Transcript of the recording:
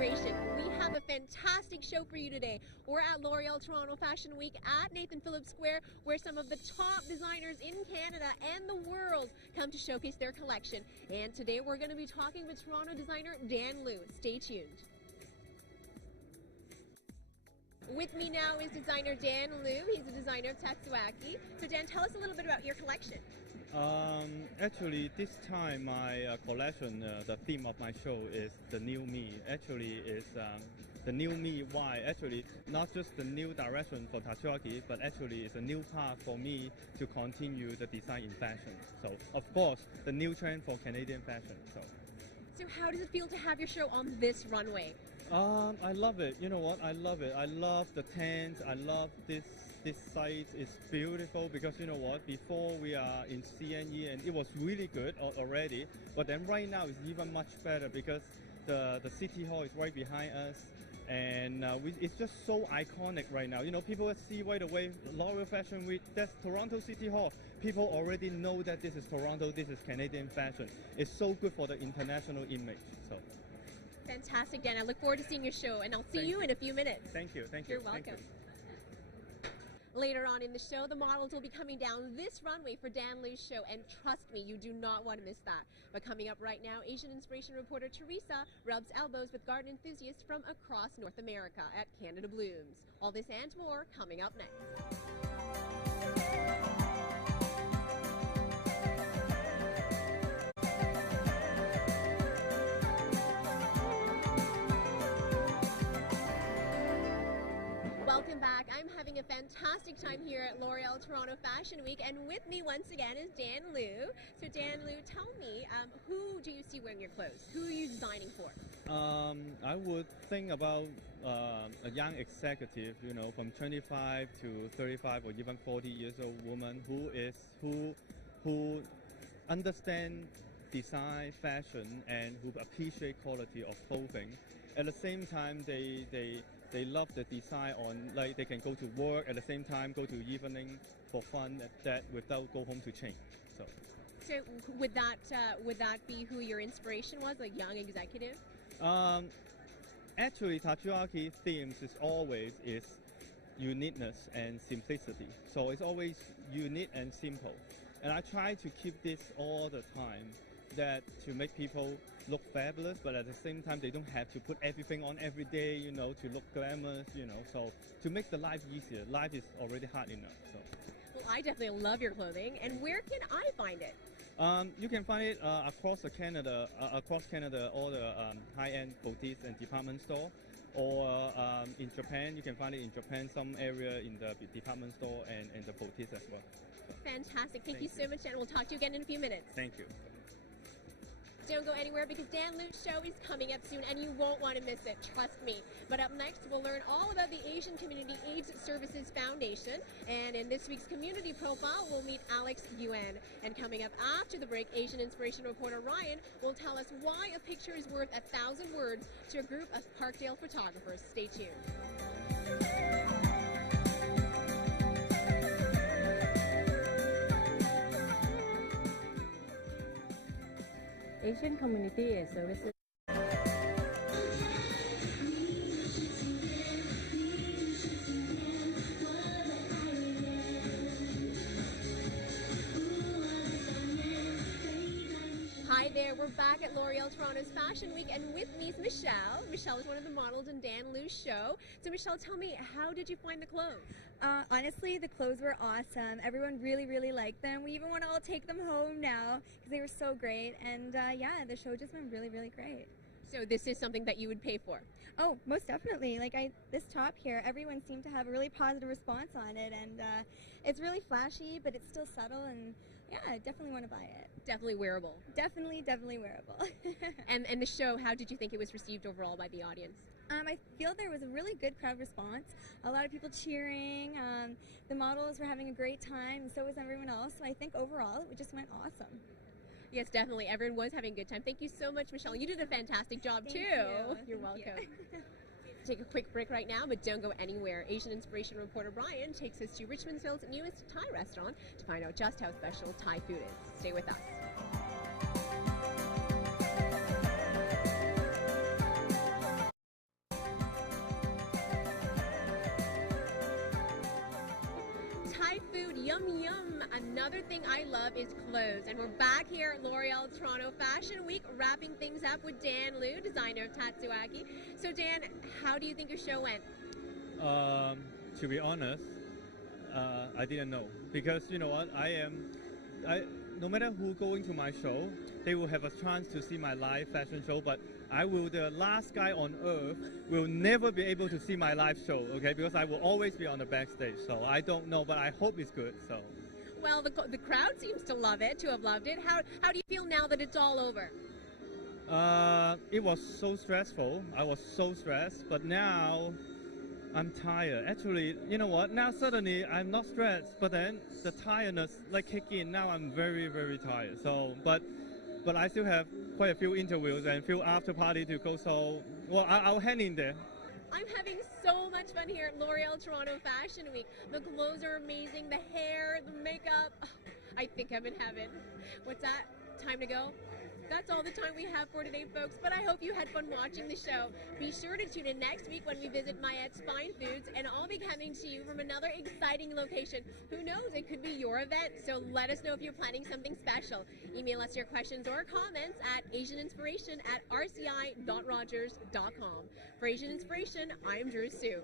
Inspiration. We have a fantastic show for you today. We're at L'Oreal Toronto Fashion Week at Nathan Phillips Square, where some of the top designers in Canada and the world come to showcase their collection. And today we're going to be talking with Toronto designer Dan Liu. Stay tuned. With me now is designer Dan Liu. He's a designer of Tatsuaki. So Dan, tell us a little bit about your collection. Actually, this time my collection, the theme of my show is the new me. Actually, is the new me. Why? Actually, not just the new direction for Tatsuaki, but actually it's a new path for me to continue the design in fashion. So, of course, the new trend for Canadian fashion. So how does it feel to have your show on this runway? I love it. You know what? I love it. I love the tents. I love this site. Is beautiful because you know what? Before we are in CNE and it was really good already, but then right now it's even much better because the City Hall is right behind us, and it's just so iconic right now. You know, people see right away L'Oreal Fashion Week. That's Toronto City Hall. People already know that this is Toronto. This is Canadian fashion. It's so good for the international image. So. Fantastic, Dan. I look forward to seeing your show, and I'll see you in a few minutes. Thank you. Thank you. You're welcome. Later on in the show, the models will be coming down this runway for Dan Liu's show, and trust me, you do not want to miss that. But coming up right now, Asian Inspiration reporter Teresa rubs elbows with garden enthusiasts from across North America at Canada Blooms. All this and more coming up next. Welcome back. I'm having a fantastic time here at L'Oreal Toronto Fashion Week, and with me once again is Dan Liu. So Dan Liu, tell me, who do you see wearing your clothes? Who are you designing for? I would think about a young executive, you know, from 25 to 35 or even 40 years old woman who understand design, fashion, and who appreciate quality of clothing. At the same time, they love the design on, like they can go to work at the same time, go to evening for fun that without go home to change. So would that be who your inspiration was, like young executive? Actually, Tatsuaki themes is always uniqueness and simplicity. So it's always unique and simple. And I try to keep this all the time, that to make people look fabulous, but at the same time they don't have to put everything on every day, you know, to look glamorous, you know. So to make the life easier. Life is already hard enough. So. Well, I definitely love your clothing. And where can I find it? You can find it across Canada, all the high-end boutiques and department store. Or in Japan, you can find it in Japan, some area in the department store and the boutiques as well. So. Fantastic. Thank you so much, and we'll talk to you again in a few minutes. Thank you. Don't go anywhere because Dan Liu's show is coming up soon and you won't want to miss it, trust me. But up next, we'll learn all about the Asian Community AIDS Services Foundation. And in this week's community profile, we'll meet Alex Yuan. And coming up after the break, Asian Inspiration reporter Ryan will tell us why a picture is worth 1,000 words to a group of Parkdale photographers. Stay tuned. Asian Community Services. Hi there, we're back at L'Oreal Toronto's Fashion Week, and with me is Michelle. Michelle is one of the models in Dan Liu's show. So Michelle, tell me, how did you find the clothes? Honestly, the clothes were awesome. Everyone really liked them. We even want to all take them home now because they were so great. And yeah, the show just went really great. So this is something that you would pay for? Oh, most definitely. Like this top here, everyone seemed to have a really positive response on it, and it's really flashy, but it's still subtle, and yeah, I definitely want to buy it. Definitely wearable. Definitely wearable. And the show, how did you think it was received overall by the audience? I feel there was a really good crowd response. A lot of people cheering. The models were having a great time, and so was everyone else. So I think overall, it just went awesome. Yes, definitely. Everyone was having a good time. Thank you so much, Michelle. You did a fantastic job, Thank too. You. You're welcome. Take a quick break right now, but don't go anywhere. Asian Inspiration reporter Brian takes us to Richmondsville's newest Thai restaurant to find out just how special Thai food is. Stay with us. Yum yum. Another thing I love is clothes. And we're back here at L'Oreal Toronto Fashion Week, wrapping things up with Dan Liu, designer of Tatsuaki. So Dan, how do you think your show went? To be honest, I didn't know, because you know what, no matter who going to my show, they will have a chance to see my live fashion show, but I will, the last guy on earth, will never be able to see my live show, okay, because I will always be on the backstage, so I don't know, but I hope it's good, so. Well, the crowd seems to love it, to have loved it. How do you feel now that it's all over? It was so stressful, I was so stressed, but now I'm tired. Actually, you know what? Now suddenly I'm not stressed, but then the tiredness like kick in. Now I'm very, very tired. So, but I still have quite a few interviews and few after party to go. So, well, I'll hang in there. I'm having so much fun here at L'Oreal Toronto Fashion Week. The clothes are amazing, the hair, the makeup. I think I'm in heaven. What's that? Time to go? That's all the time we have for today, folks, but I hope you had fun watching the show. Be sure to tune in next week when we visit Mayette's Fine Foods, and I'll be coming to you from another exciting location. Who knows, it could be your event, so let us know if you're planning something special. Email us your questions or comments at asianinspiration@rci.rogers.com. For Asian Inspiration, I'm Drew Sue.